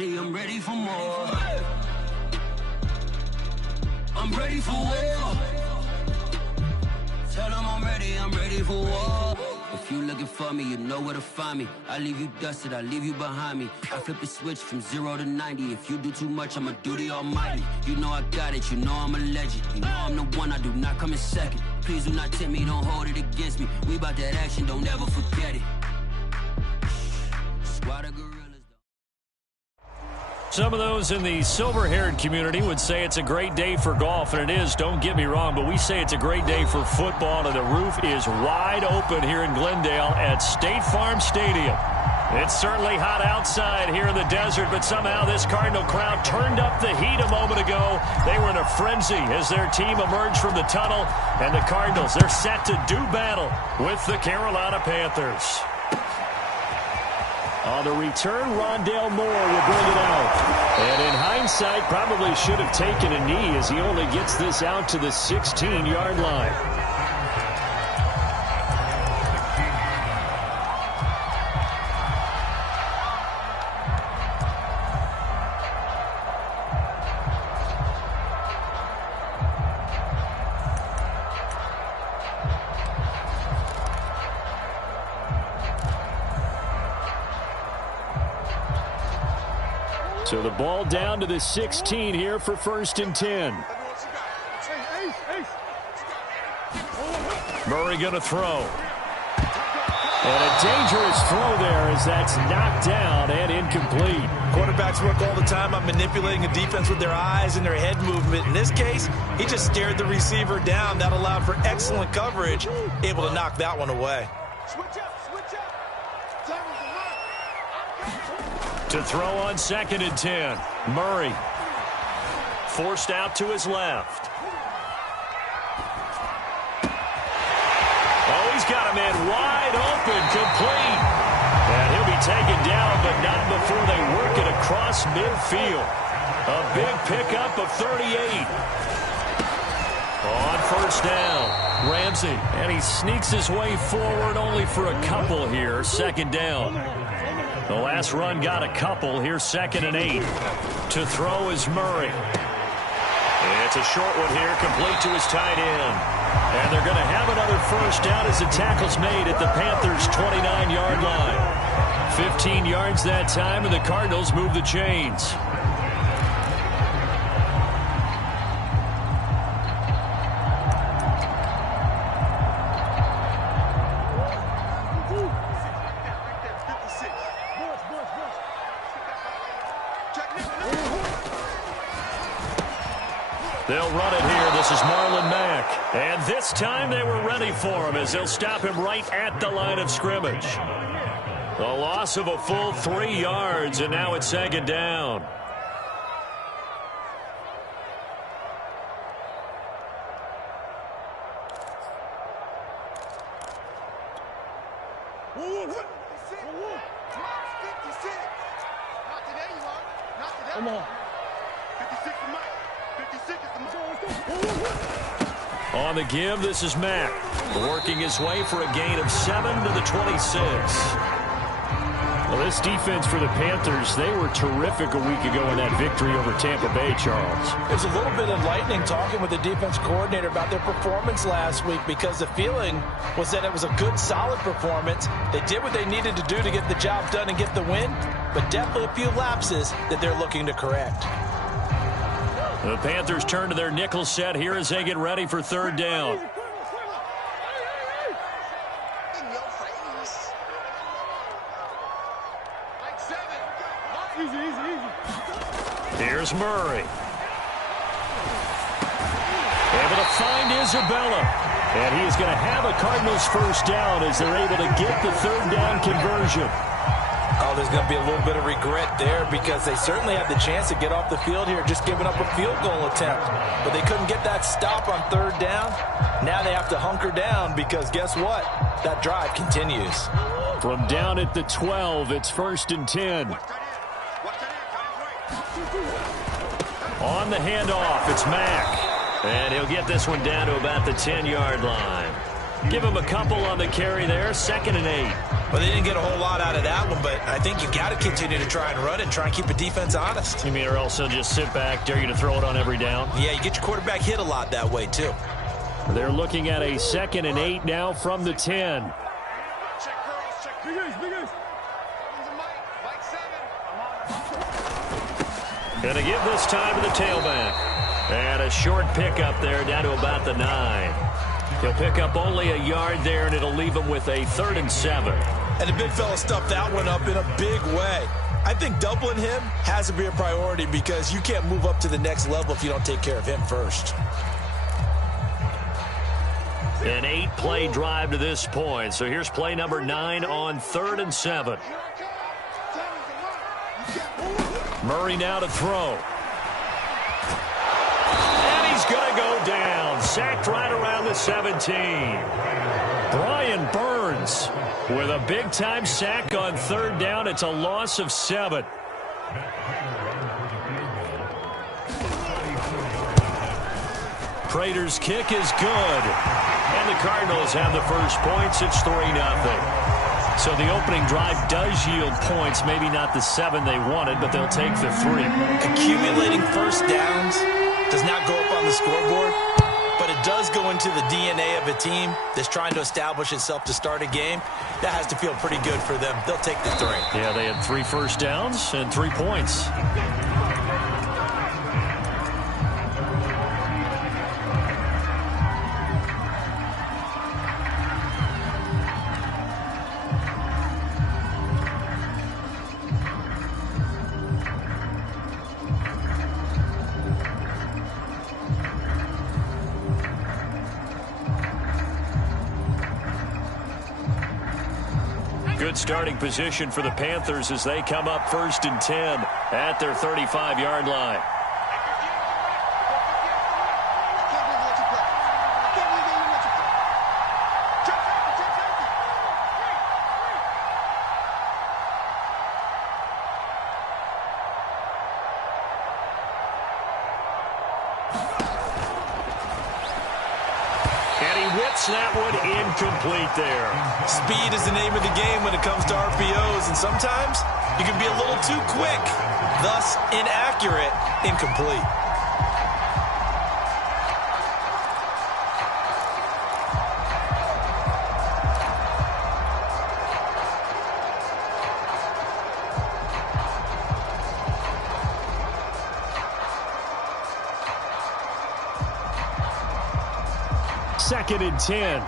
I'm ready for more. I'm ready for war. Tell them I'm ready for war. If you looking for me, you know where to find me. I leave you dusted, I leave you behind me. I flip the switch from 0 to 90. If you do too much, I'ma do the almighty. You know I got it, you know I'm a legend. You know I'm the one, I do not come in second. Please do not tempt me, don't hold it against me. We about that action, don't ever forget it. Squad of gorillas. Some of those in the silver-haired community would say it's a great day for golf, and it is, don't get me wrong, but we say it's a great day for football, and the roof is wide open here in Glendale at State Farm Stadium. It's certainly hot outside here in the desert, but somehow this Cardinal crowd turned up the heat a moment ago. They were in a frenzy as their team emerged from the tunnel, and the Cardinals, they're set to do battle with the Carolina Panthers. On the return, Rondale Moore will bring it out. And in hindsight, probably should have taken a knee as he only gets this out to the 16-yard line. So the ball down to the 16 here for 1st and 10. Murray going to throw. And a dangerous throw there as that's knocked down and incomplete. Quarterbacks work all the time on manipulating the defense with their eyes and their head movement. In this case, he just stared the receiver down. That allowed for excellent coverage, able to knock that one away. To throw on 2nd and 10. Murray forced out to his left. Oh, he's got a man wide open, complete. And he'll be taken down, but not before they work it across midfield. A big pickup of 38. On 1st down, Ramsey. And he sneaks his way forward only for a couple here. 2nd down. The last run got a couple. Here's 2nd and 8. To throw is Murray. It's a short one here, complete to his tight end. And they're going to have another 1st down as the tackle's made at the Panthers' 29-yard line. 15 yards that time, and the Cardinals move the chains. They'll run it here. This is Marlon Mack. And this time they were ready for him as they'll stop him right at the line of scrimmage. A loss of a full 3 yards, and now it's 2nd down. Come on. On the give, this is Mack, working his way for a gain of 7 to the 26. Well, this defense for the Panthers, they were terrific a week ago in that victory over Tampa Bay, Charles. It was a little bit enlightening talking with the defense coordinator about their performance last week because the feeling was that it was a good, solid performance. They did what they needed to do to get the job done and get the win, but definitely a few lapses that they're looking to correct. The Panthers turn to their nickel set here as they get ready for 3rd down. Here's Murray. Able to find Isabella. And he is going to have a Cardinals 1st down as they're able to get the 3rd down conversion. Oh, there's going to be a little bit of regret there because they certainly had the chance to get off the field here, just giving up a field goal attempt. But they couldn't get that stop on 3rd down. Now they have to hunker down because guess what? That drive continues. From down at the 12, it's 1st and 10. On the handoff, it's Mack. And he'll get this one down to about the 10-yard line. Give him a couple on the carry there. 2nd and 8. Well, they didn't get a whole lot out of that one, but I think you got to continue to try and run and try and keep the defense honest. You mean or else they'll just sit back, dare you to throw it on every down? Yeah, you get your quarterback hit a lot that way, too. They're looking at a 2nd and 8 now from the 10. Gonna give this time to the tailback. And a short pickup there down to about the 9. He'll pick up only a yard there, and it'll leave him with a 3rd and 7. And the big fella stuffed that one up in a big way. I think doubling him has to be a priority because you can't move up to the next level if you don't take care of him first. An 8-play drive to this point. So here's play number 9 on 3rd and 7. Murray now to throw. And he's going to go down. Sacked right around the 17. Brian Burns with a big-time sack on 3rd down. It's a loss of 7. Prater's kick is good. And the Cardinals have the first points. It's 3-0. So the opening drive does yield points. Maybe not the 7 they wanted, but they'll take the 3. Accumulating first downs does not go up on the scoreboard, but it does go into the DNA of a team that's trying to establish itself to start a game. That has to feel pretty good for them. They'll take the 3. Yeah, they had 3 first downs and 3 points. Good starting position for the Panthers as they come up 1st and 10 at their 35-yard line. That one incomplete there. Speed is the name of the game when it comes to RPOs, and sometimes you can be a little too quick, thus inaccurate, incomplete. Second and 10.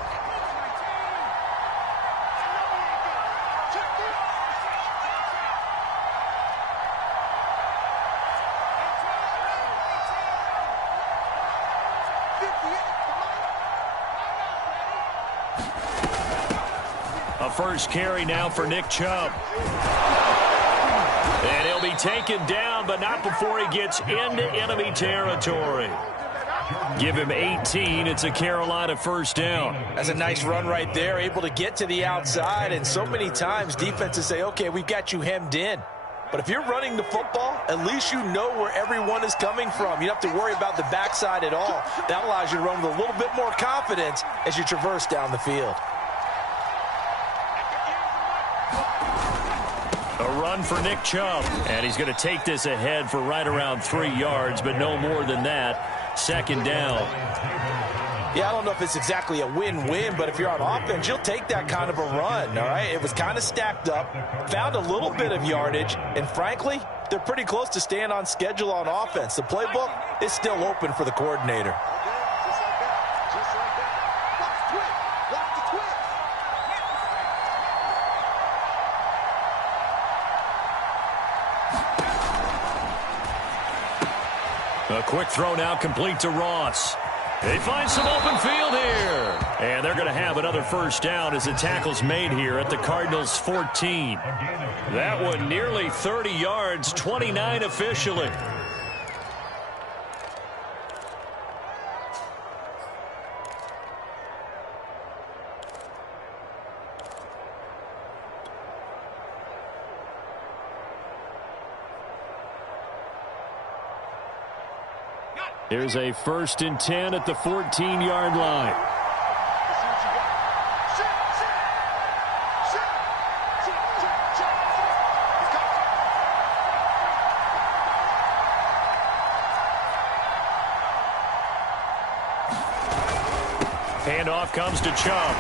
A first carry now for Nick Chubb. And he'll be taken down, but not before he gets into enemy territory. Give him 18. It's a Carolina first down. That's a nice run right there, able to get to the outside. And so many times defenses say, okay, we've got you hemmed in. But if you're running the football, at least you know where everyone is coming from. You don't have to worry about the backside at all. That allows you to run with a little bit more confidence as you traverse down the field. A run for Nick Chubb. And he's going to take this ahead for right around 3 yards, but no more than that. 2nd down. Yeah, I don't know if it's exactly a win-win, but if you're on offense, you'll take that kind of a run, all right? It was kind of stacked up, found a little bit of yardage, and frankly, they're pretty close to staying on schedule on offense. The playbook is still open for the coordinator. A quick throw now complete to Ross. They find some open field here. And they're going to have another first down as the tackle's made here at the Cardinals' 14. That one nearly 30 yards, 29 officially. Here's a 1st and 10 at the 14-yard line. Handoff comes to Chubb.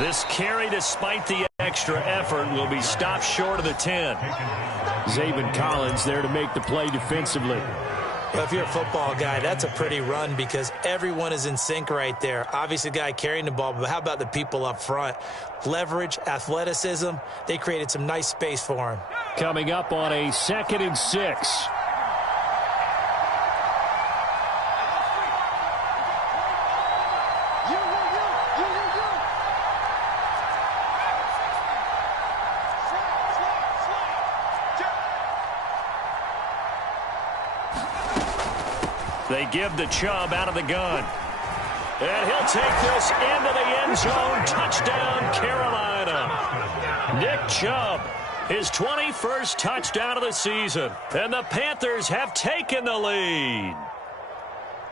This carry, despite the extra effort, will be stopped short of the 10. Zaven Collins there to make the play defensively. Well, if you're a football guy, that's a pretty run because everyone is in sync right there. Obviously, the guy carrying the ball, but how about the people up front? Leverage, athleticism, they created some nice space for him. Coming up on a 2nd and 6. They give the Chubb out of the gun. And he'll take this into the end zone. Touchdown, Carolina. Nick Chubb, his 21st touchdown of the season. And the Panthers have taken the lead.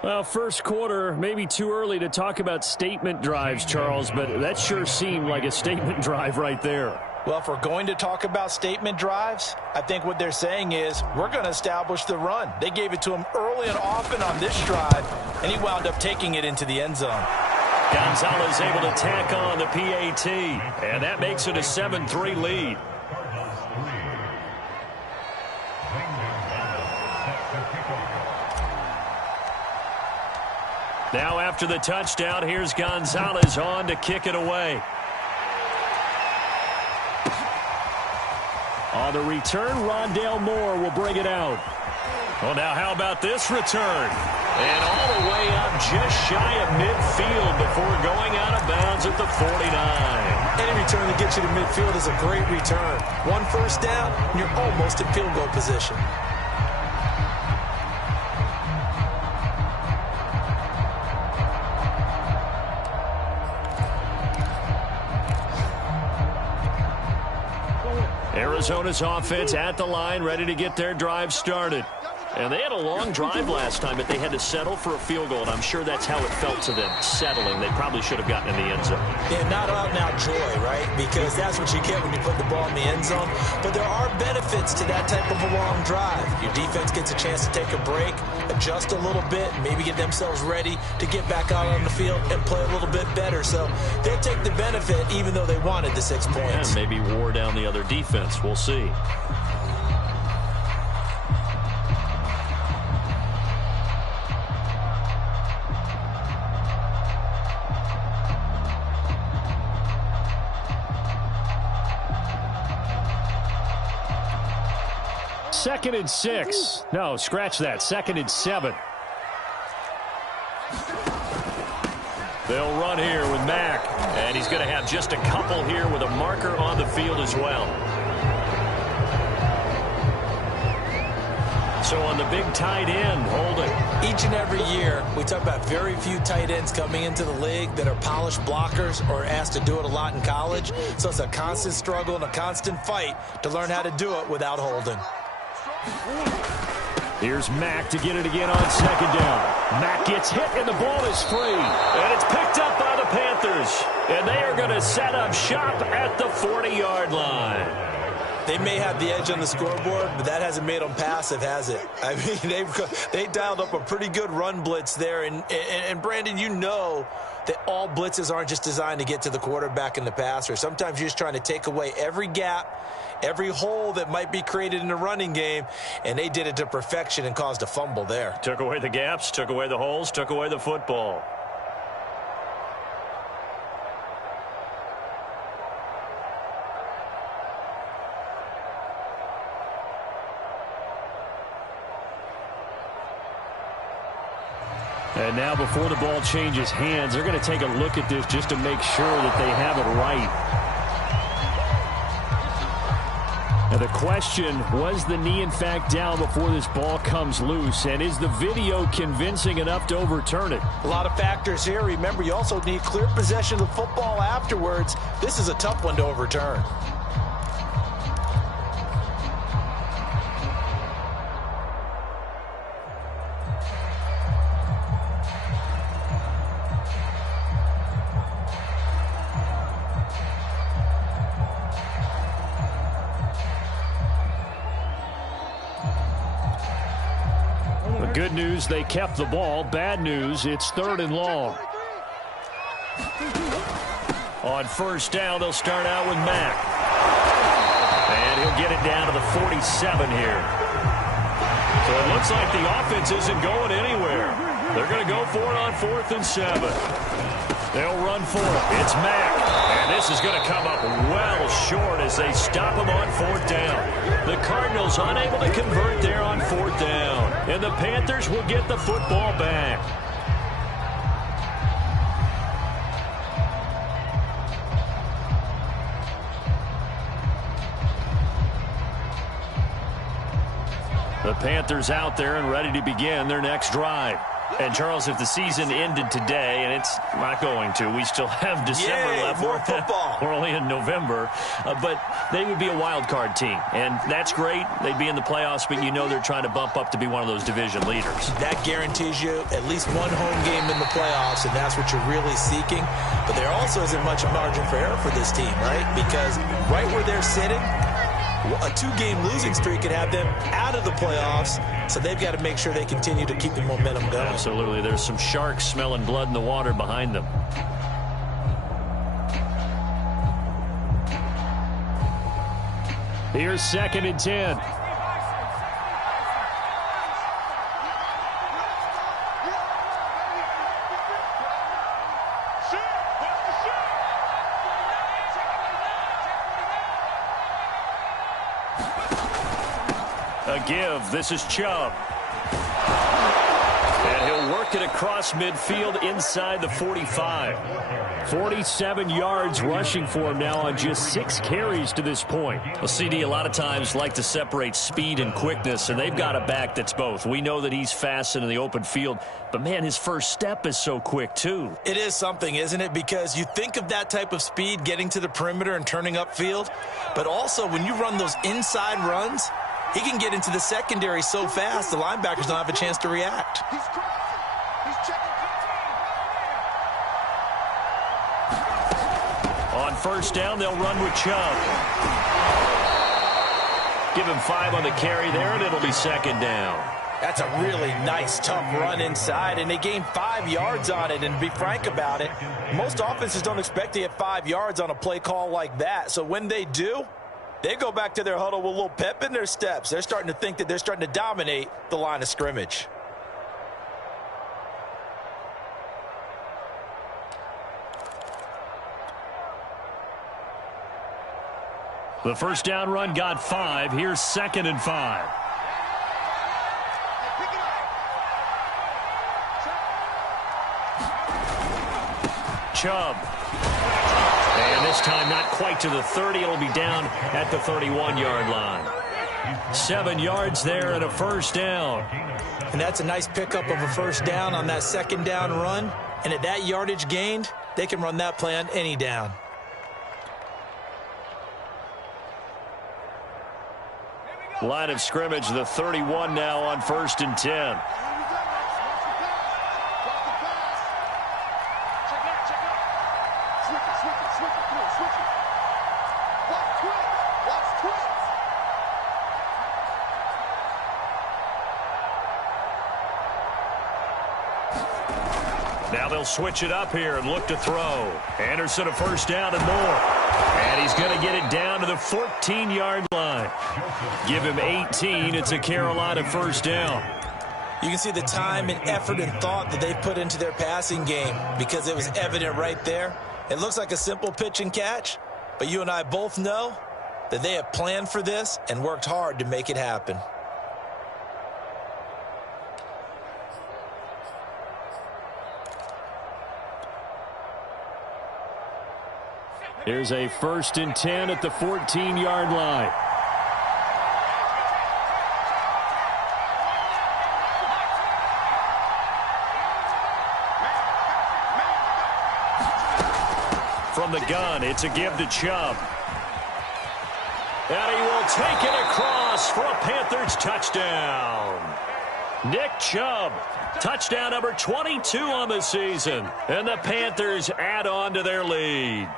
Well, first quarter, maybe too early to talk about statement drives, Charles, but that sure seemed like a statement drive right there. Well, if we're going to talk about statement drives, I think what they're saying is we're going to establish the run. They gave it to him early and often on this drive, and he wound up taking it into the end zone. Gonzalez able to tack on the PAT, and that makes it a 7-3 lead. Now after the touchdown, here's Gonzalez on to kick it away. On the return, Rondale Moore will bring it out. Well, now how about this return? And all the way up just shy of midfield before going out of bounds at the 49. Any return that gets you to midfield is a great return. One first down, and you're almost in field goal position. Arizona's offense at the line, ready to get their drive started. And they had a long drive last time, but they had to settle for a field goal, and I'm sure that's how it felt to them, settling. They probably should have gotten in the end zone. Yeah, not out-and-out joy, right? Because that's what you get when you put the ball in the end zone. But there are benefits to that type of a long drive. Your defense gets a chance to take a break, adjust a little bit, maybe get themselves ready to get back out on the field and play a little bit better. So they'll take the benefit even though they wanted the 6 points. And maybe wore down the other defense. We'll see. Second and 6. No, scratch that. 2nd and 7. They'll run here with Mack. And he's going to have just a couple here with a marker on the field as well. So on the big tight end, holding. Each and every year, we talk about very few tight ends coming into the league that are polished blockers or asked to do it a lot in college. So it's a constant struggle and a constant fight to learn how to do it without holding. Here's Mack to get it again on 2nd down. Mack gets hit, and the ball is free. And it's picked up by the Panthers. And they are going to set up shop at the 40-yard line. They may have the edge on the scoreboard, but that hasn't made them passive, has it? I mean, they dialed up a pretty good run blitz there. And Brandon, you know that all blitzes aren't just designed to get to the quarterback and the passer. Sometimes you're just trying to take away every gap, every hole that might be created in the running game, and they did it to perfection and caused a fumble there. Took away the gaps, took away the holes, took away the football. And now before the ball changes hands, they're going to take a look at this just to make sure that they have it right. Now the question, was the knee in fact down before this ball comes loose? And is the video convincing enough to overturn it? A lot of factors here. Remember, you also need clear possession of the football afterwards. This is a tough one to overturn. Good news, they kept the ball. Bad news, it's 3rd and long. On first down, they'll start out with Mack. And he'll get it down to the 47 here. So it looks like the offense isn't going anywhere. They're going to go for it on 4th and 7. They'll run for it. It's Mack. And this is going to come up well short as they stop him on 4th down. The Cardinals unable to convert there on 4th down. And the Panthers will get the football back. The Panthers out there and ready to begin their next drive. And, Charles, if the season ended today, and it's not going to, we still have December left. More football. We're only in November. But they would be a wild card team. And that's great. They'd be in the playoffs, but you know they're trying to bump up to be one of those division leaders. That guarantees you at least one home game in the playoffs, and that's what you're really seeking. But there also isn't much margin for error for this team, right? Because right where they're sitting, a 2-game losing streak could have them out of the playoffs, so they've got to make sure they continue to keep the momentum going. Absolutely. There's some sharks smelling blood in the water behind them. Here's 2nd and 10. A give. This is Chubb. And he'll work it across midfield inside the 45. 47 yards rushing for him now on just 6 carries to this point. Well, CD a lot of times like to separate speed and quickness, and they've got a back that's both. We know that he's fast in the open field, but, man, his first step is so quick, too. It is something, isn't it? Because you think of that type of speed getting to the perimeter and turning upfield, but also when you run those inside runs, he can get into the secondary so fast the linebackers don't have a chance to react. On first down, they'll run with Chubb. Give him 5 on the carry there, and it'll be 2nd down. That's a really nice, tough run inside, and they gained 5 yards on it. And to be frank about it, most offenses don't expect to get 5 yards on a play call like that. So when they do, they go back to their huddle with a little pep in their steps. They're starting to think that they're starting to dominate the line of scrimmage. The first down run got 5. Here's 2nd and 5. Chubb. And this time not quite to the 30. It'll be down at the 31-yard line. 7 yards there and a first down. And that's a nice pickup of a first down on that 2nd down run. And at that yardage gained, they can run that play on any down. Line of scrimmage, the 31 now on 1st and 10. Now they'll switch it up here and look to throw. Anderson a first down and more. And he's going to get it down to the 14-yard line. Give him 18. It's a Carolina first down. You can see the time and effort and thought that they've put into their passing game because it was evident right there. It looks like a simple pitch and catch, but you and I both know that they have planned for this and worked hard to make it happen. Here's a 1st and 10 at the 14-yard line. From the gun, it's a give to Chubb. And he will take it across for a Panthers touchdown. Nick Chubb, touchdown number 22 on the season. And the Panthers add on to their lead.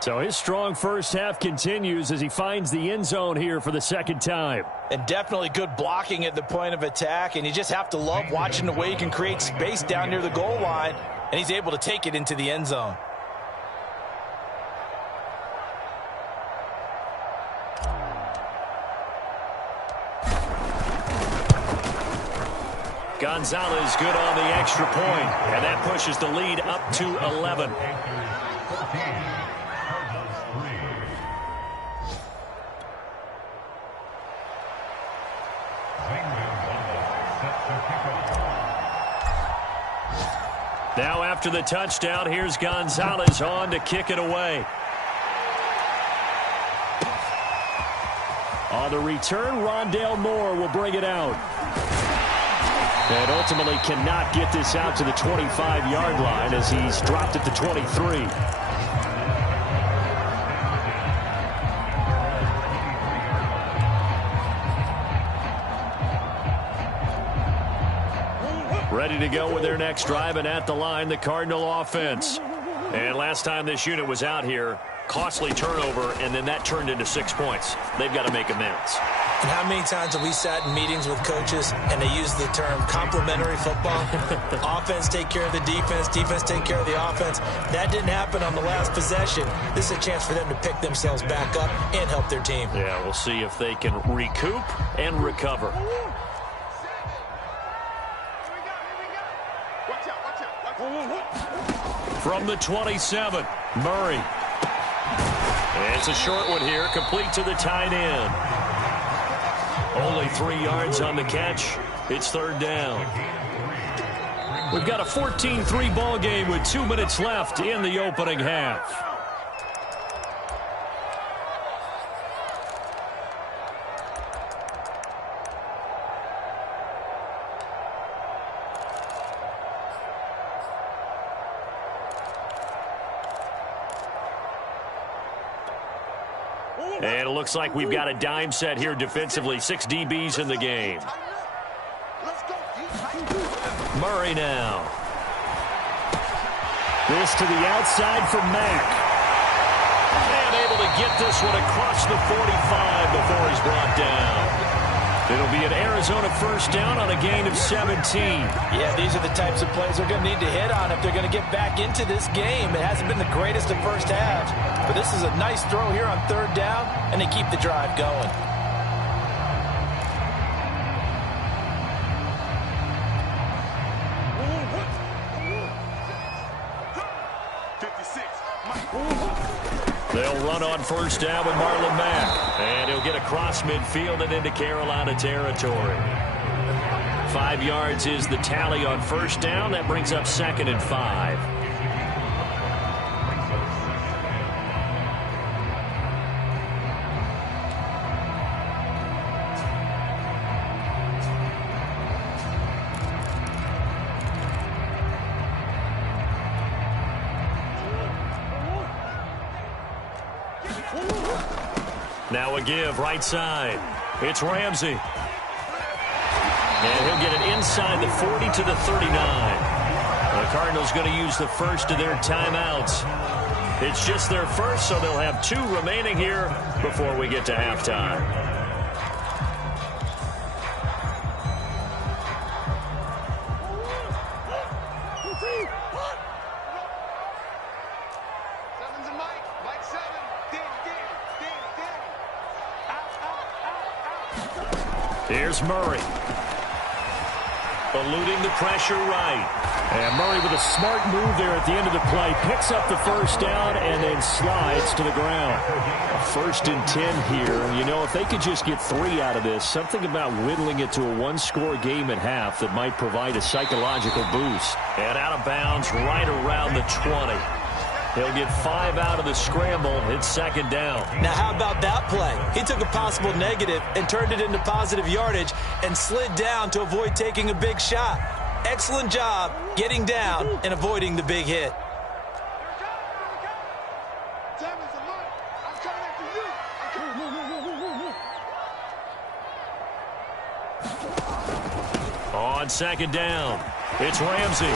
So his strong first half continues as he finds the end zone here for the 2nd time. And definitely good blocking at the point of attack, and you just have to love watching the way he can create space down near the goal line, and he's able to take it into the end zone. Gonzalez good on the extra point, and that pushes the lead up to 11. Now after the touchdown, here's Gonzalez on to kick it away. On the return, Rondale Moore will bring it out. And ultimately cannot get this out to the 25-yard line as he's dropped at the 23. Ready to go with their next drive, and at the line, the Cardinal offense. And last time this unit was out here, costly turnover, and then that turned into 6 points. They've got to make amends. And how many times have we sat in meetings with coaches and they use the term complementary football? Offense take care of the defense, defense take care of the offense. That didn't happen on the last possession. This is a chance for them to pick themselves back up and help their team. Yeah, we'll see if they can recoup and recover. From the 27, Murray. And it's a short one here, complete to the tight end. Only 3 yards on the catch. It's third down. We've got a 14-3 ball game with 2 minutes left in the opening half. And it looks like we've got a dime set here defensively. 6 DBs in the game. Murray now. This to the outside for Mack. And able to get this one across the 45 before he's brought down. It'll be an Arizona first down on a gain of 17. Yeah, these are the types of plays they're going to need to hit on if they're going to get back into this game. It hasn't been the greatest of first halves, but this is a nice throw here on third down, and they keep the drive going. They'll run on first down with Marlon Mack. And he'll get across midfield and into Carolina territory. 5 yards is the tally on first down. That brings up 2nd and 5. Now a give, right side. It's Ramsey. And he'll get it inside the 40 to the 39. The Cardinals going to use the first of their timeouts. It's just their first, so they'll have 2 remaining here before we get to halftime. Here's Murray. Eluding the pressure right. And Murray with a smart move there at the end of the play. Picks up the first down and then slides to the ground. A 1st and 10 here. You know, if they could just get 3 out of this, something about whittling it to a 1-score game at half that might provide a psychological boost. And out of bounds right around the 20. He'll get 5 out of the scramble. It's 2nd down. Now, how about that play? He took a possible negative and turned it into positive yardage and slid down to avoid taking a big shot. Excellent job getting down and avoiding the big hit. On 2nd down, it's Ramsey.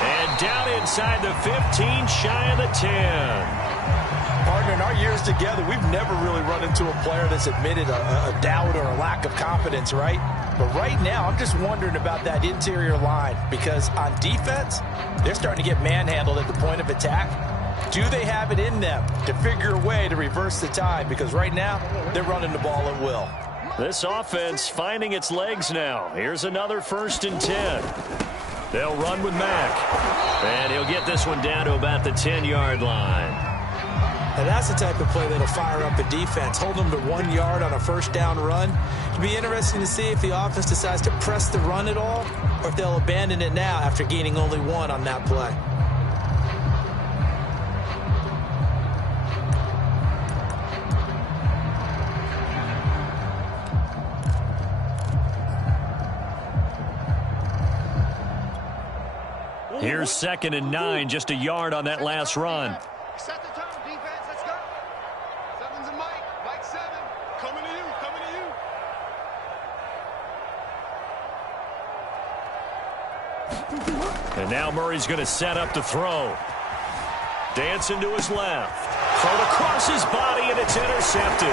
And down inside the 15, shy of the 10. Partner, in our years together, we've never really run into a player that's admitted a doubt or a lack of confidence, right? But right now, I'm just wondering about that interior line because on defense, they're starting to get manhandled at the point of attack. Do they have it in them to figure a way to reverse the tide? Because right now, they're running the ball at will. This offense finding its legs now. Here's another 1st and 10. They'll run with Mack. And he'll get this one down to about the 10-yard line. Now that's the type of play that'll fire up a defense. Hold them to 1 yard on a 1st down run. It'll be interesting to see if the offense decides to press the run at all, or if they'll abandon it now after gaining only 1 on that play. Here's 2nd and 9, just a yard on that last run. Set the tone, defense, let's go. 7's a Mike, Mike 7. Coming to you, coming to you. And now Murray's going to set up to throw. Dancing to his left. Thrown across his body, and it's intercepted.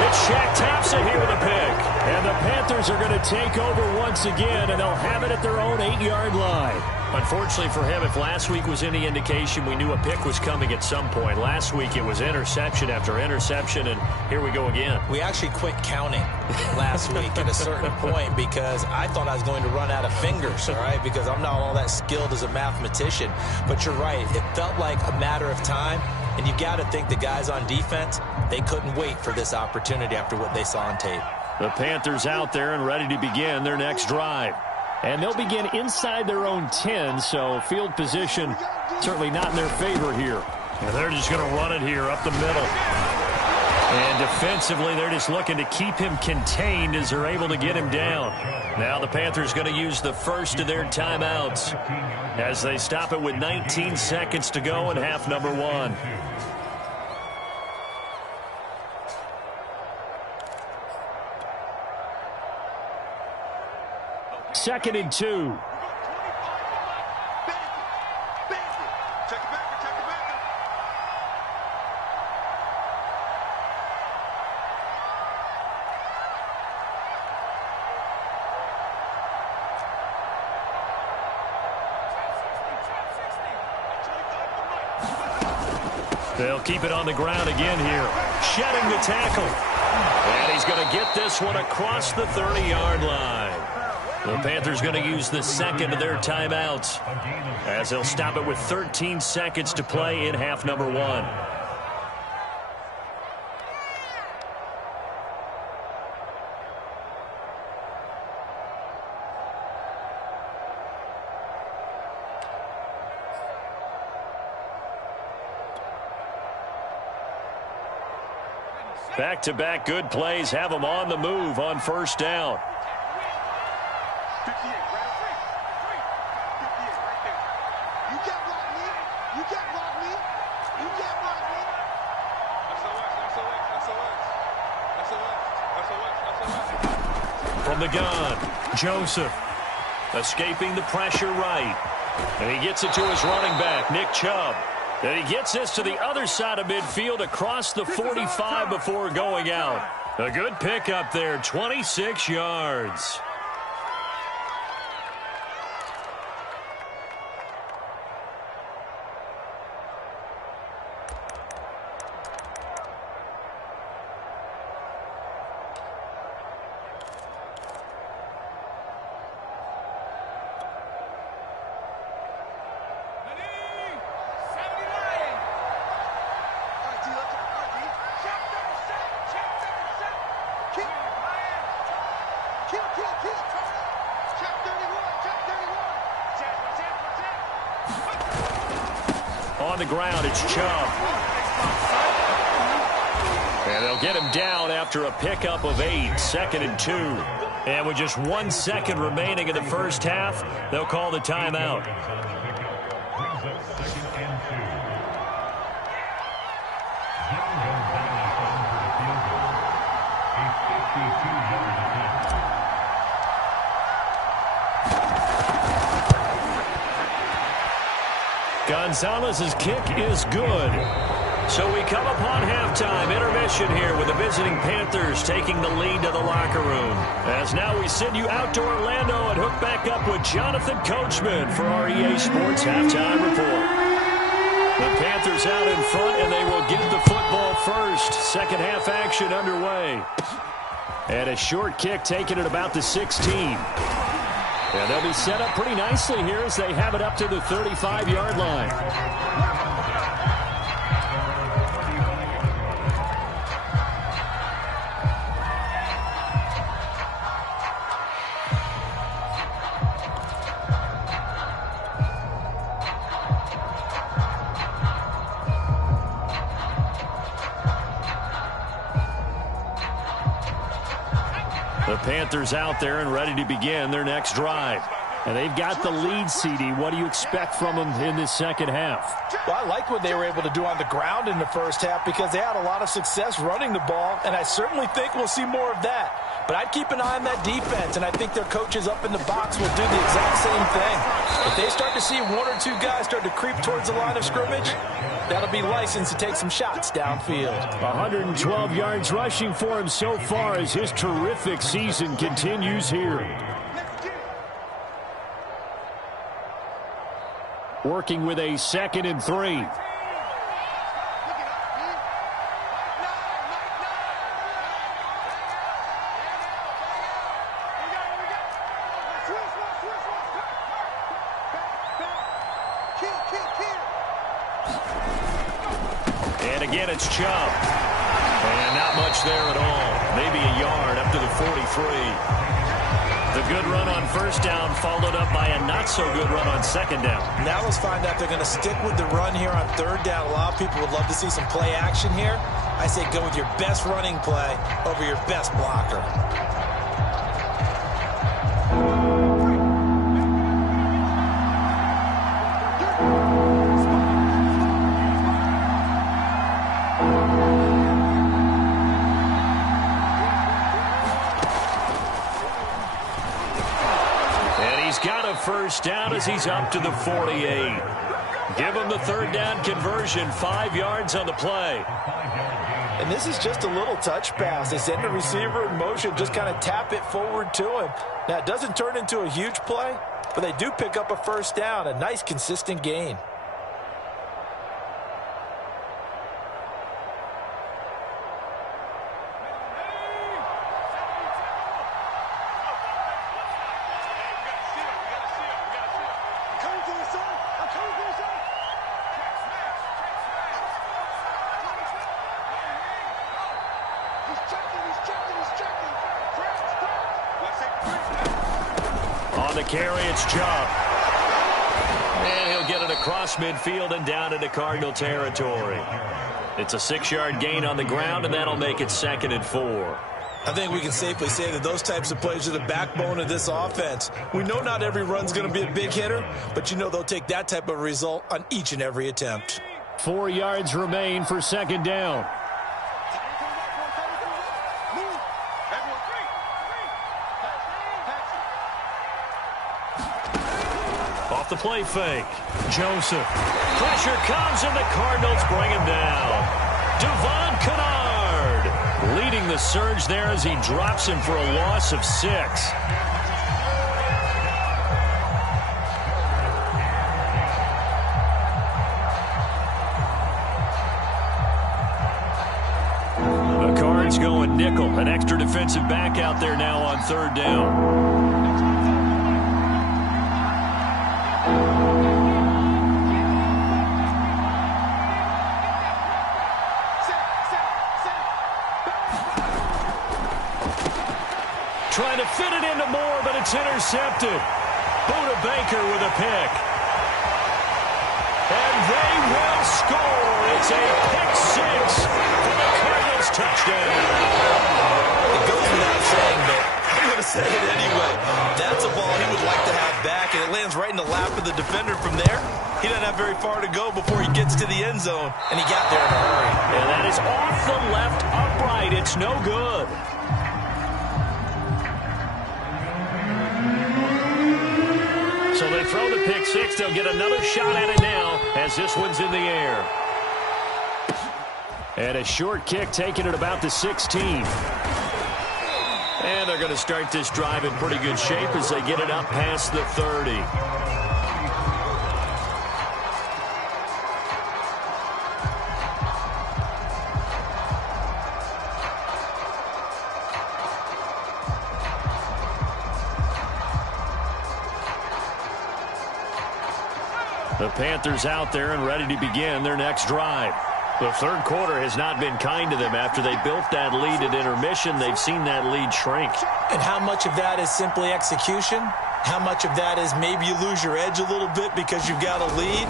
It's Shaq Thompson here with a pick. And the Panthers are going to take over once again, and they'll have it at their own 8-yard line. Unfortunately for him, if last week was any indication, we knew a pick was coming at some point. Last week it was interception after interception, and here we go again. We actually quit counting last week at a certain point because I thought I was going to run out of fingers, all right, because I'm not all that skilled as a mathematician. But you're right. It felt like a matter of time, and you got to think the guys on defense, they couldn't wait for this opportunity after what they saw on tape. The Panthers out there and ready to begin their next drive. And they'll begin inside their own 10, so field position certainly not in their favor here. And they're just going to run it here up the middle. And defensively, they're just looking to keep him contained as they're able to get him down. Now the Panthers going to use the first of their timeouts as they stop it with 19 seconds to go in half number 1. Second and 2. They'll keep it on the ground again here. Shedding the tackle. And he's going to get this one across the 30-yard line. The Panthers going to use the second of their timeouts as they'll stop it with 13 seconds to play in half number 1. Back-to-back good plays have them on the move on 1st down. 58, right up free. 58, right there. You can't block me. You can't block me. You can't block me. SOS. From the gun, Joseph escaping the pressure right. And he gets it to his running back, Nick Chubb. And he gets this to the other side of midfield across the 45 before going out. A good pickup there, 26 yards. On the ground, it's Chubb. And they'll get him down after a pickup of 8, 2nd and 2. And with just 1 second remaining in the first half, they'll call the timeout. Gonzalez's kick is good. So we come upon halftime intermission here with the visiting Panthers taking the lead to the locker room. As now we send you out to Orlando and hook back up with Jonathan Coachman for our EA Sports Halftime Report. The Panthers out in front, and they will get the football first. Second half action underway. And a short kick taken at about the 16. And they'll be set up pretty nicely here as they have it up to the 35-yard line. The Panthers out there and ready to begin their next drive. And they've got the lead, CD. What do you expect from them in this second half? Well, I like what they were able to do on the ground in the first half because they had a lot of success running the ball, and I certainly think we'll see more of that. But I'd keep an eye on that defense, and I think their coaches up in the box will do the exact same thing. If they start to see one or two guys start to creep towards the line of scrimmage, that'll be licensed to take some shots downfield. 112 yards rushing for him so far as his terrific season continues here. Working with a 2nd and 3. And again, it's Chubb. And not much there at all. Maybe a yard up to the 43. The good run on first down followed up by a not-so-good run on second down. Now let's find out if they're going to stick with the run here on third down. A lot of people would love to see some play action here. I say go with your best running play over your best blocker. First down as he's up to the 48. Give him the third down conversion, 5 yards on the play. And this is just a little touch pass. They send the receiver in motion, just kind of tap it forward to him. Now, it doesn't turn into a huge play, but they do pick up a first down, a nice, consistent gain. On the carry, it's Chubb. And he'll get it across midfield and down into Cardinal territory. It's a 6-yard gain on the ground, and that'll make it 2nd and 4. I think we can safely say that those types of plays are the backbone of this offense. We know not every run's going to be a big hitter, but you know they'll take that type of result on each and every attempt. 4 yards remain for second down. Off the play fake. Joseph. Pressure comes, and the Cardinals bring him down. Devon Kennard leading the surge there as he drops him for a loss of 6. The Cards going nickel. An extra defensive back out there now on third down. Trying to fit it into Moore, but it's intercepted. Buda Baker with a pick. And they will score. It's a pick 6 for the Cardinals touchdown. It goes without saying, but I'm going to say it anyway. That's a ball he would like to have back, and it lands right in the lap of the defender from there. He doesn't have very far to go before he gets to the end zone, and he got there in a hurry. And that is off the left upright. It's no good. So they throw the pick 6. They'll get another shot at it now as this one's in the air. And a short kick taken at about the 16. And they're going to start this drive in pretty good shape as they get it up past the 30. The Panthers out there and ready to begin their next drive. The third quarter has not been kind to them. After they built that lead at intermission, they've seen that lead shrink. And how much of that is simply execution? How much of that is maybe you lose your edge a little bit because you've got a lead?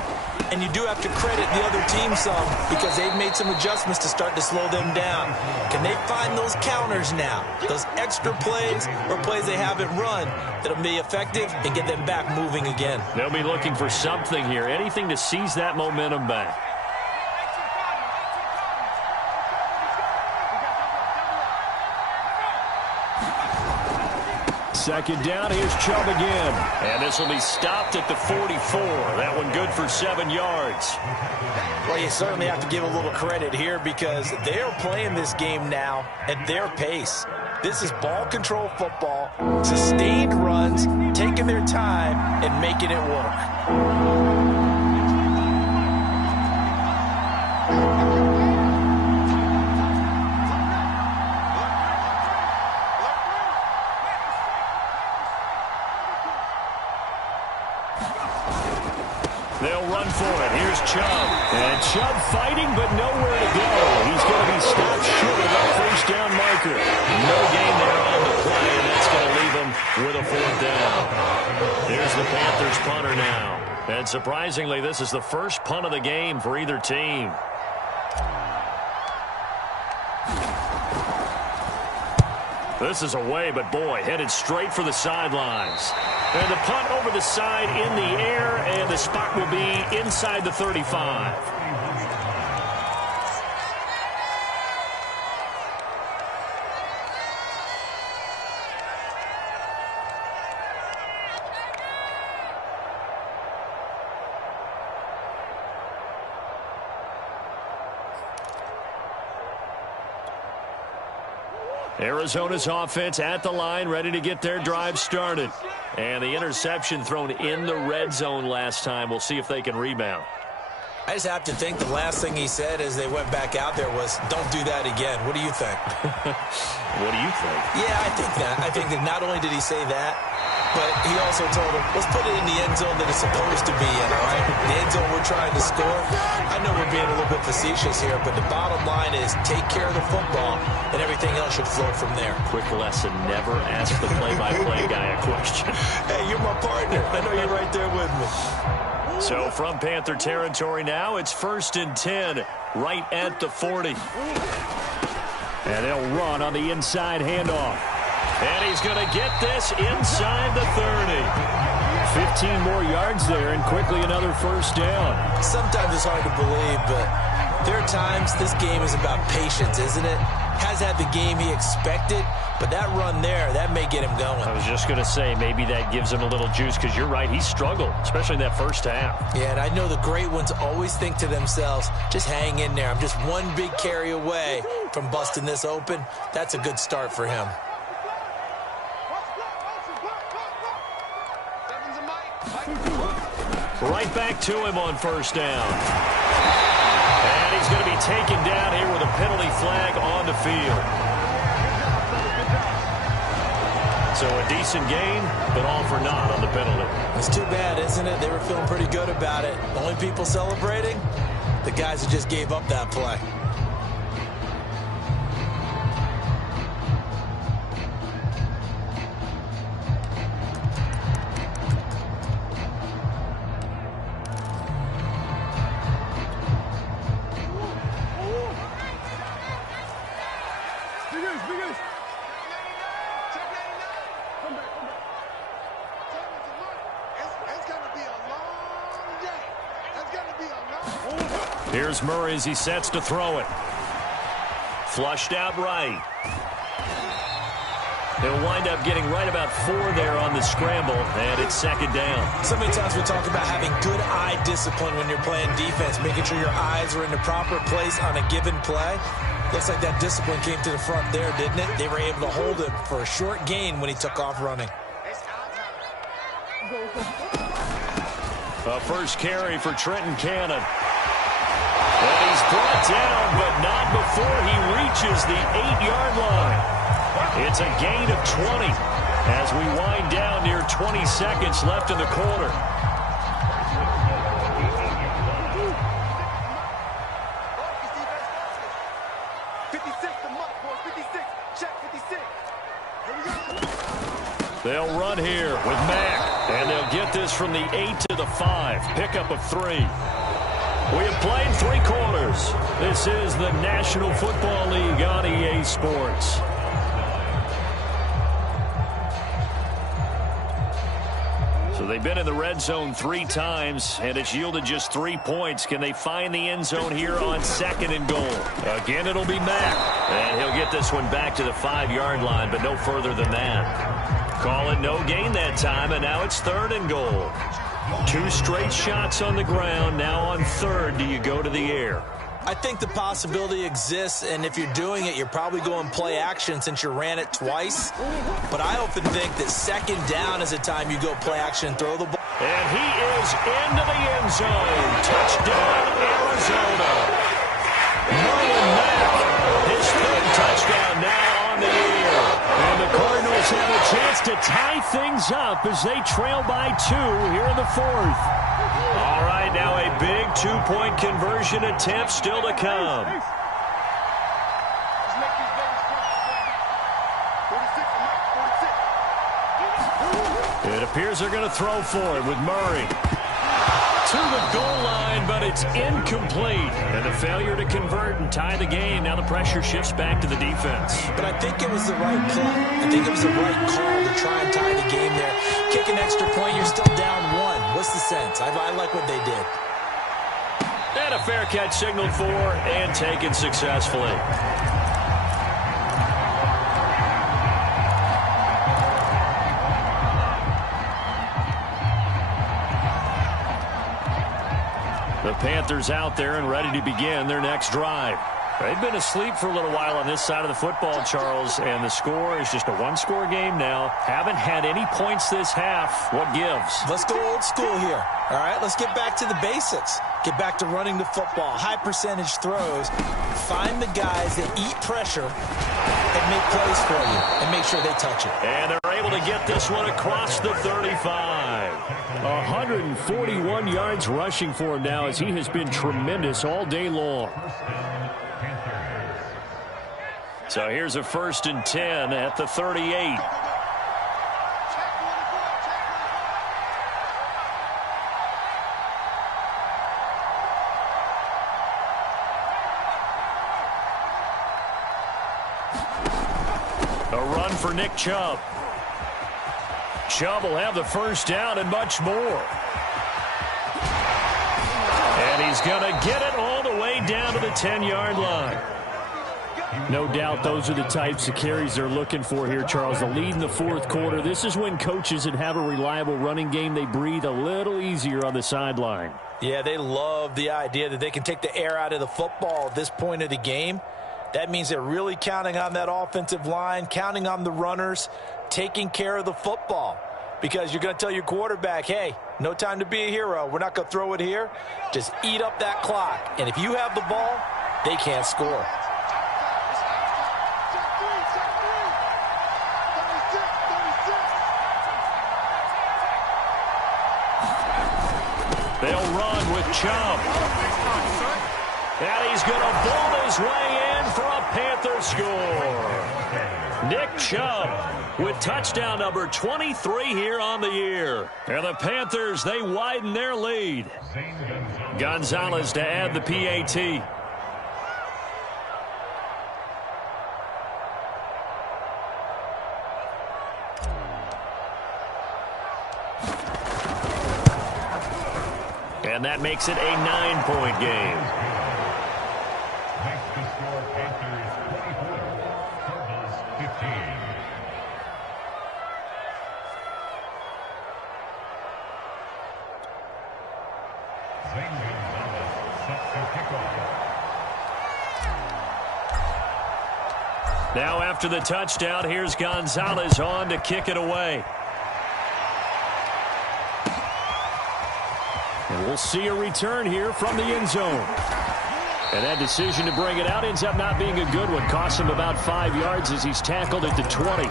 And you do have to credit the other team some because they've made some adjustments to start to slow them down. Can they find those counters now, those extra plays or plays they haven't run that'll be effective and get them back moving again? They'll be looking for something here, anything to seize that momentum back. Second down, here's Chubb again. And this will be stopped at the 44. That one good for 7 yards. Well, you certainly have to give a little credit here because they're playing this game now at their pace. This is ball control football, sustained runs, taking their time and making it work. They'll run for it. Here's Chubb. And Chubb fighting, but nowhere to go. He's going to be stopped short of that first down marker. No gain there on the play, and that's going to leave them with a fourth down. Here's the Panthers punter now. And surprisingly, this is the first punt of the game for either team. This is away, but boy, headed straight for the sidelines. And the punt over the side in the air, and the spot will be inside the 35. Arizona's offense at the line, ready to get their drive started. And the interception thrown in the red zone last time. We'll see if they can rebound. I just have to think the last thing he said as they went back out there was, don't do that again. What do you think? What do you think? Yeah, I think that. I think that not only did he say that, but he also told him, let's put it in the end zone that it's supposed to be in, all right? The end zone we're trying to score. I know we're being a little bit facetious here, but the bottom line is take care of the football, and everything else should flow from there. Quick lesson, never ask the play-by-play guy a question. Hey, you're my partner. I know you're right there with me. So from Panther territory now, it's 1st and 10, right at the 40. And they'll run on the inside handoff. And he's going to get this inside the 30. 15 more yards there, and quickly another first down. Sometimes it's hard to believe, but there are times this game is about patience, isn't it? Has had the game he expected, but that run there, that may get him going. I was just going to say, maybe that gives him a little juice, because you're right, he struggled, especially in that first half. Yeah, and I know the great ones always think to themselves, just hang in there. I'm just one big carry away from busting this open. That's a good start for him. Right back to him on first down. And he's going to be taken down here with a penalty flag on the field. So a decent gain, but all for naught on the penalty. It's too bad, isn't it? They were feeling pretty good about it. The only people celebrating, the guys who just gave up that play. Here's Murray as he sets to throw it. Flushed out right. He'll wind up getting right about 4 there on the scramble, and it's second down. So many times we talk about having good eye discipline when you're playing defense, making sure your eyes are in the proper place on a given play. Looks like that discipline came to the front there, didn't it? They were able to hold him for a short gain when he took off running. A first carry for Trenton Cannon. And he's brought down, but not before he reaches the 8-yard line. It's a gain of 20 as we wind down near 20 seconds left in the quarter. They'll run here with Mack, and they'll get this from the 8 to the 5. Pickup of 3. We have played 3 quarters. This is the National Football League on EA Sports. So they've been in the red zone 3 times, and it's yielded just 3 points. Can they find the end zone here on 2nd and goal? Again, it'll be Mack, and he'll get this one back to the 5-yard line, but no further than that. Call it no gain that time, and now it's 3rd and goal. 2 straight shots on the ground. Now on 3rd, do you go to the air? I think the possibility exists, and if you're doing it, you're probably going play action since you ran it twice. But I often think that 2nd down is a time you go play action and throw the ball. And he is into the end zone. Touchdown, Arizona. Marlon Mack, his 3rd touchdown now on the year. And the Cardinals have a chance to tie things up as they trail by 2 here in the 4th. All right, now a big 2-point conversion attempt still to come. It appears they're going to throw for it with Murray. To the goal line, but it's incomplete. And the failure to convert and tie the game. Now the pressure shifts back to the defense. But I think it was the right play. I think it was the right call to try and tie the game there. Kick an extra point, you're still down 1. What's the sense? I like what they did. And a fair catch signaled for and taken successfully. The Panthers out there and ready to begin their next drive. They've been asleep for a little while on this side of the football, Charles, and the score is just a 1-score game now. Haven't had any points this half. What gives? Let's go old school here. All right, let's get back to the basics. Get back to running the football, high percentage throws. Find the guys that eat pressure and make plays for you and make sure they touch it. And they're able to get this one across the 35. 141 yards rushing for him now as he has been tremendous all day long. So here's a 1st and 10 at the 38. A run for Nick Chubb. Chubb will have the 1st down and much more. And he's going to get it all the way down to the 10-yard line. No doubt those are the types of carries they're looking for here, Charles. The lead in the 4th quarter. This is when coaches that have a reliable running game, they breathe a little easier on the sideline. Yeah, they love the idea that they can take the air out of the football at this point of the game. That means they're really counting on that offensive line, counting on the runners, taking care of the football. Because you're going to tell your quarterback, hey, no time to be a hero. We're not going to throw it here. Just eat up that clock. And if you have the ball, they can't score. They'll run with Chubb. And he's going to bolt his way in for a Panther score. Nick Chubb with touchdown number 23 here on the year. And the Panthers, they widen their lead. Gonzalez to add the PAT. And that makes it a 9-point game. Makes the score Panthers 24, Cardinals 15. Zane Gonzalez sets the kickoff. Now after the touchdown, here's Gonzalez on to kick it away. And we'll see a return here from the end zone. And that decision to bring it out ends up not being a good one. Costs him about 5 yards as he's tackled at the 20.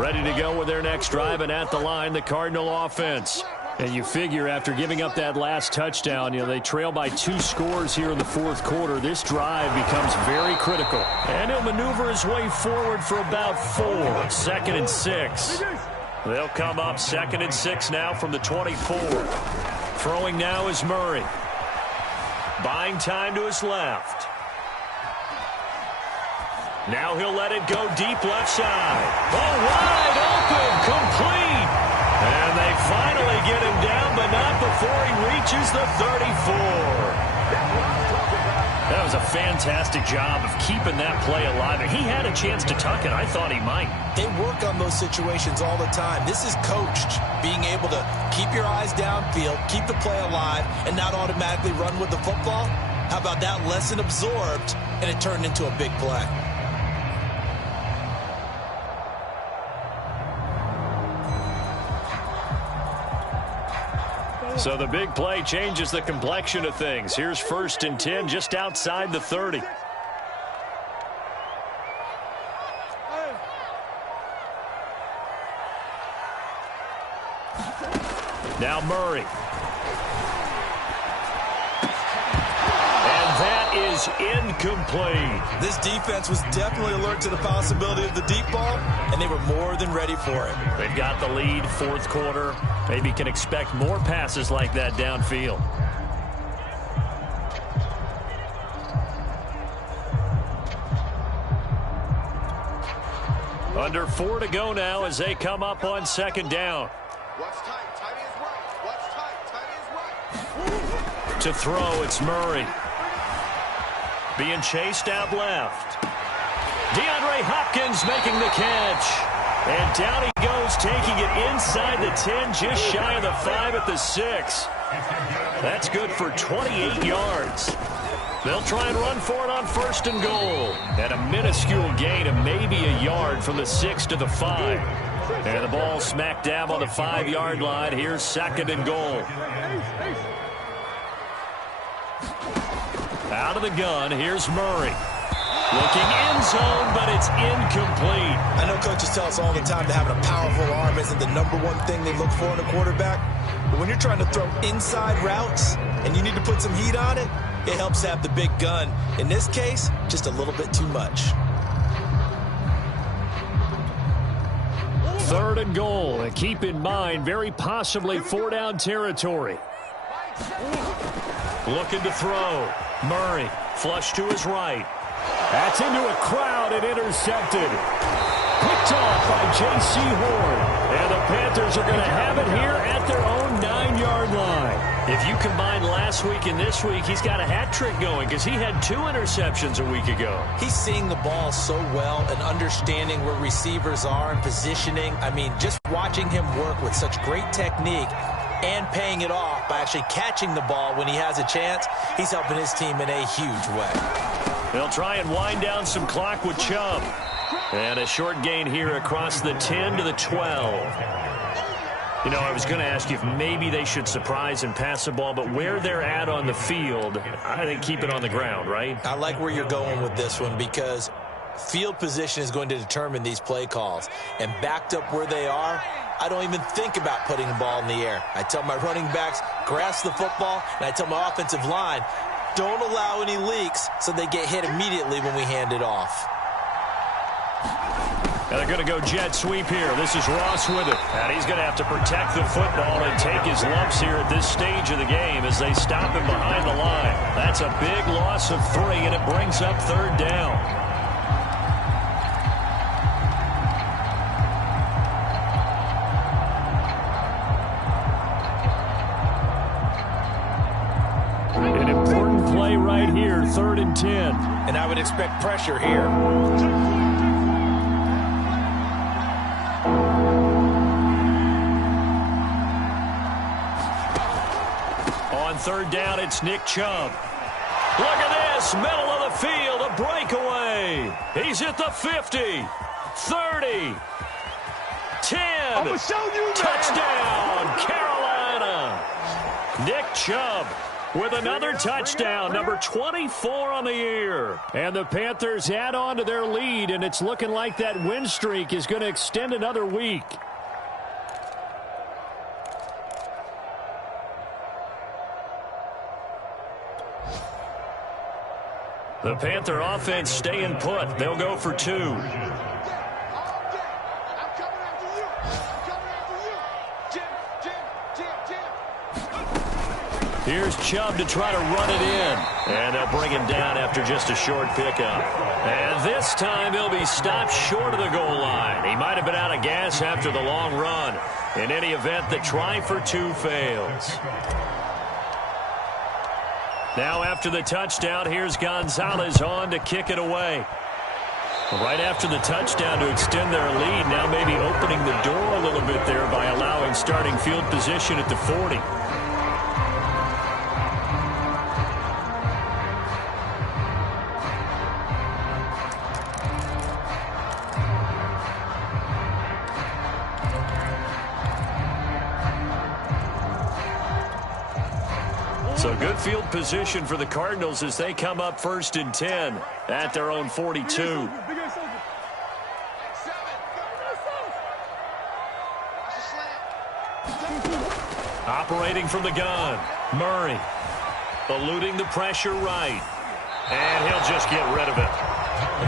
Ready to go with their next drive, and at the line, the Cardinal offense. And you figure after giving up that last touchdown, they trail by 2 scores here in the fourth quarter. This drive becomes very critical. And he'll maneuver his way forward for about 4. 2nd and 6. They'll come up 2nd and 6 now from the 24. Throwing now is Murray. Buying time to his left. Now he'll let it go deep left side. Oh, wide open, complete. And they finally get him down, but not before he reaches the 34. That was a fantastic job of keeping that play alive. And he had a chance to tuck it. I thought he might. They work on those situations all the time. This is coached, being able to keep your eyes downfield, keep the play alive, and not automatically run with the football. How about that lesson absorbed, and it turned into a big play? So the big play changes the complexion of things. Here's 1st and 10 just outside the 30. Now Murray. And that is incomplete. This defense was definitely alert to the possibility of the deep ball, and they were more than ready for it. They've got the lead, fourth quarter. Maybe can expect more passes like that downfield. Under 4 to go now as they come up on 2nd down. Watch tight. Tight is right. Watch tight. Tight is right. To throw, it's Murray. Being chased out left. DeAndre Hopkins making the catch. And down he goes, taking it inside the 10, just shy of the 5 at the 6. That's good for 28 yards. They'll try and run for it on 1st and goal. And a minuscule gain of maybe a yard from the 6 to the 5. And the ball smack dab on the 5-yard line. Here's 2nd and goal. Out of the gun, here's Murray. Looking end zone, but it's incomplete. I know coaches tell us all the time that having a powerful arm isn't the #1 thing they look for in a quarterback. But when you're trying to throw inside routes and you need to put some heat on it, it helps have the big gun. In this case, just a little bit too much. 3rd and goal. And keep in mind, very possibly 4-down territory. Looking to throw. Murray, flush to his right. That's into a crowd and intercepted. Picked off by J.C. Horn. And the Panthers are going to have it here at their own 9-yard line. If you combine last week and this week, he's got a hat trick going because he had 2 interceptions a week ago. He's seeing the ball so well and understanding where receivers are and positioning. I mean, just watching him work with such great technique and paying it off by actually catching the ball when he has a chance, he's helping his team in a huge way. They'll try and wind down some clock with Chubb. And a short gain here across the 10 to the 12. You know, I was going to ask you if maybe they should surprise and pass the ball, but where they're at on the field, I think keep it on the ground, right? I like where you're going with this one because field position is going to determine these play calls. And backed up where they are, I don't even think about putting the ball in the air. I tell my running backs, grasp the football, and I tell my offensive line, don't allow any leaks so they get hit immediately when we hand it off. And they're going to go jet sweep here. This is Ross with it. And he's going to have to protect the football and take his lumps here at this stage of the game as they stop him behind the line. That's a big loss of 3, and it brings up 3rd down. An important play right here, 3rd and 10. And I would expect pressure here. On 3rd down, it's Nick Chubb. Look at this, middle of the field, a breakaway. He's at the 50, 30, 10. Touchdown, Carolina. Nick Chubb with another touchdown, number 24 on the year. And the Panthers add on to their lead, and it's looking like that win streak is going to extend another week. The Panther offense staying put. They'll go for 2. Here's Chubb to try to run it in. And they'll bring him down after just a short pickup. And this time he'll be stopped short of the goal line. He might have been out of gas after the long run. In any event, the try for 2 fails. Now after the touchdown, here's Gonzalez on to kick it away. Right after the touchdown to extend their lead, now maybe opening the door a little bit there by allowing starting field position at the 40. So good field position for the Cardinals as they come up 1st and 10 at their own 42. Operating from the gun, Murray. Eluding the pressure right. And he'll just get rid of it.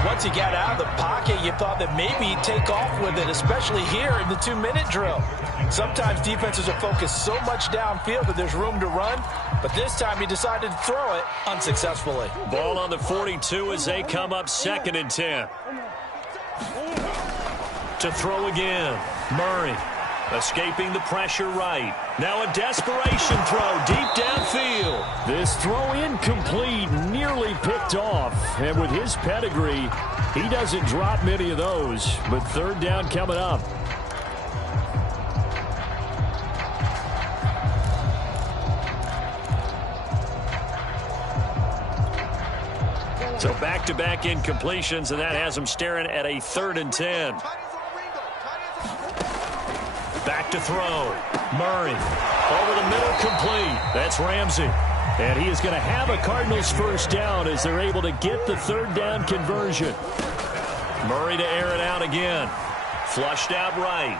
Once he got out of the pocket, you thought that maybe he'd take off with it, especially here in the 2-minute drill. Sometimes defenses are focused so much downfield that there's room to run, but this time he decided to throw it unsuccessfully. Ball on the 42 as they come up 2nd and 10. To throw again, Murray. Escaping the pressure right. Now a desperation throw deep downfield. This throw incomplete, nearly picked off. And with his pedigree, he doesn't drop many of those. But 3rd down coming up. So back-to-back incompletions, and that has him staring at a 3rd and 10. Back to throw. Murray. Over the middle, complete. That's Ramsey. And he is going to have a Cardinals 1st down as they're able to get the 3rd down conversion. Murray to air it out again. Flushed out right.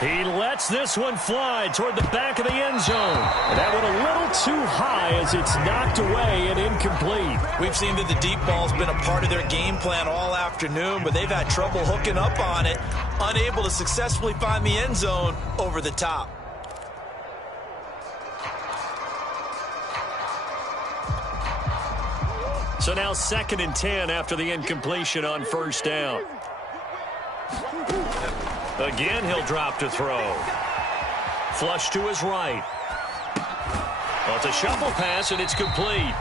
He lets this one fly toward the back of the end zone. And that one a little too high as it's knocked away and incomplete. We've seen that the deep ball's been a part of their game plan all afternoon, but they've had trouble hooking up on it, unable to successfully find the end zone over the top. So now 2nd and 10 after the incompletion on 1st down. Again, he'll drop to throw. Flush to his right. Well, it's a shuffle pass, and it's complete.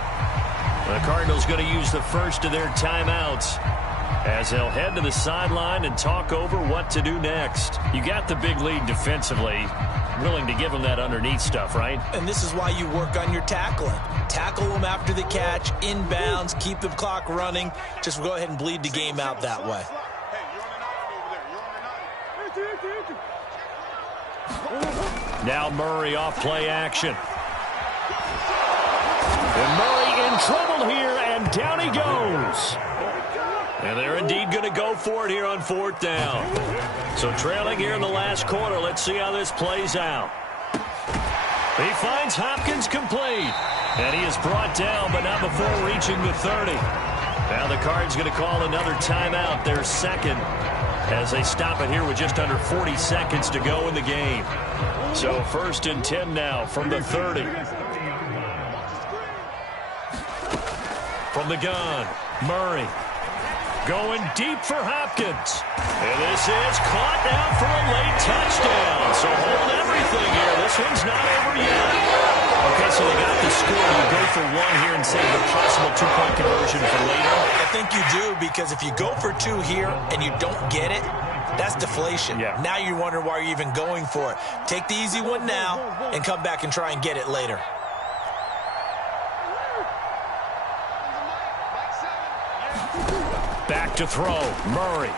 The Cardinals going to use the first of their timeouts as they'll head to the sideline and talk over what to do next. You got the big lead defensively. Willing to give them that underneath stuff, right? And this is why you work on your tackling. Tackle them after the catch, inbounds, keep the clock running. Just go ahead and bleed the game out that way. Now Murray off play action. And Murray in trouble here, and down he goes. And they're indeed going to go for it here on 4th down. So trailing here in the last quarter, let's see how this plays out. He finds Hopkins complete. And he is brought down, but not before reaching the 30. Now the Cards going to call another timeout, their 2nd, as they stop it here with just under 40 seconds to go in the game. So 1st and 10 now from the 30. From the gun, Murray. Going deep for Hopkins. And this is caught now for a late touchdown. So hold everything here. This one's not over yet. Okay, so they got the score. You go for 1 here and save a possible 2-point conversion for later. I think you do, because if you go for 2 here and you don't get it, that's deflation. Yeah. Now you wonder why you're even going for it. Take the easy one now and come back and try and get it later. Back to throw, Murray.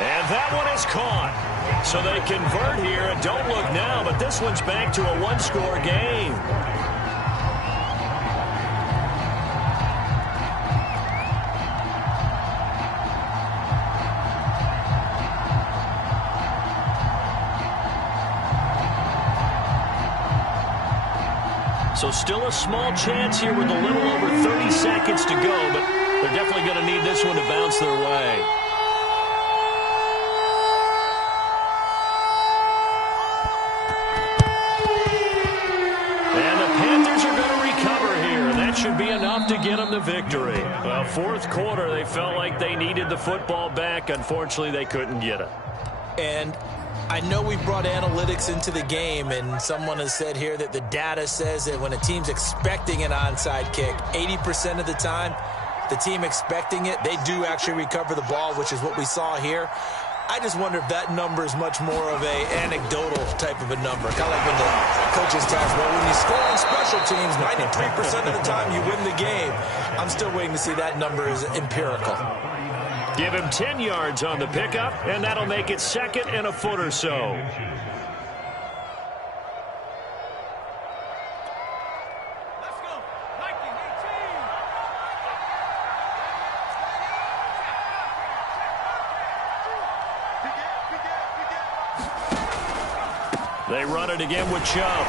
And that one is caught. So they convert here, and don't look now, but this one's back to a 1-score game. So still a small chance here with a little over 30 seconds to go, but they're definitely going to need this one to bounce their way. And the Panthers are going to recover here. That should be enough to get them the victory. Well, fourth quarter, they felt like they needed the football back. Unfortunately, they couldn't get it. And I know we brought analytics into the game, and someone has said here that the data says that when a team's expecting an onside kick, 80% of the time, the team expecting it, they do actually recover the ball, which is what we saw here. I just wonder if that number is much more of a anecdotal type of a number. Kind of like when the coaches tell us, well, when you score on special teams, 93% of the time you win the game. I'm still waiting to see that number is empirical. Give him 10 yards on the pickup, and that'll make it second and a foot or so. They run it again with Chubb.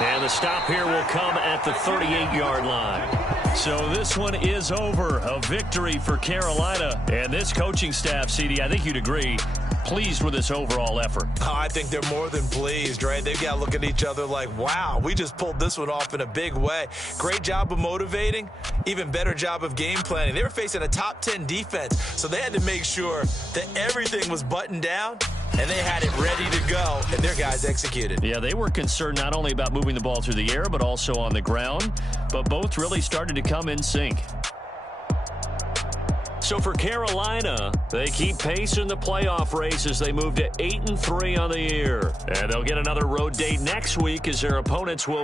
And the stop here will come at the 38-yard line. So this one is over. A victory for Carolina. And this coaching staff, CD, I think you'd agree, pleased with this overall effort. Oh, I think they're more than pleased, right? They've got to look at each other like, wow, we just pulled this one off in a big way. Great job of motivating. Even better job of game planning. They were facing a top 10 defense, so they had to make sure that everything was buttoned down, and they had it ready to go, and their guys executed. Yeah, they were concerned not only about moving the ball through the air, but also on the ground, but both really started to come in sync. So for Carolina, they keep pace in the playoff race as they move to 8-3 on the year. And they'll get another road date next week as their opponents will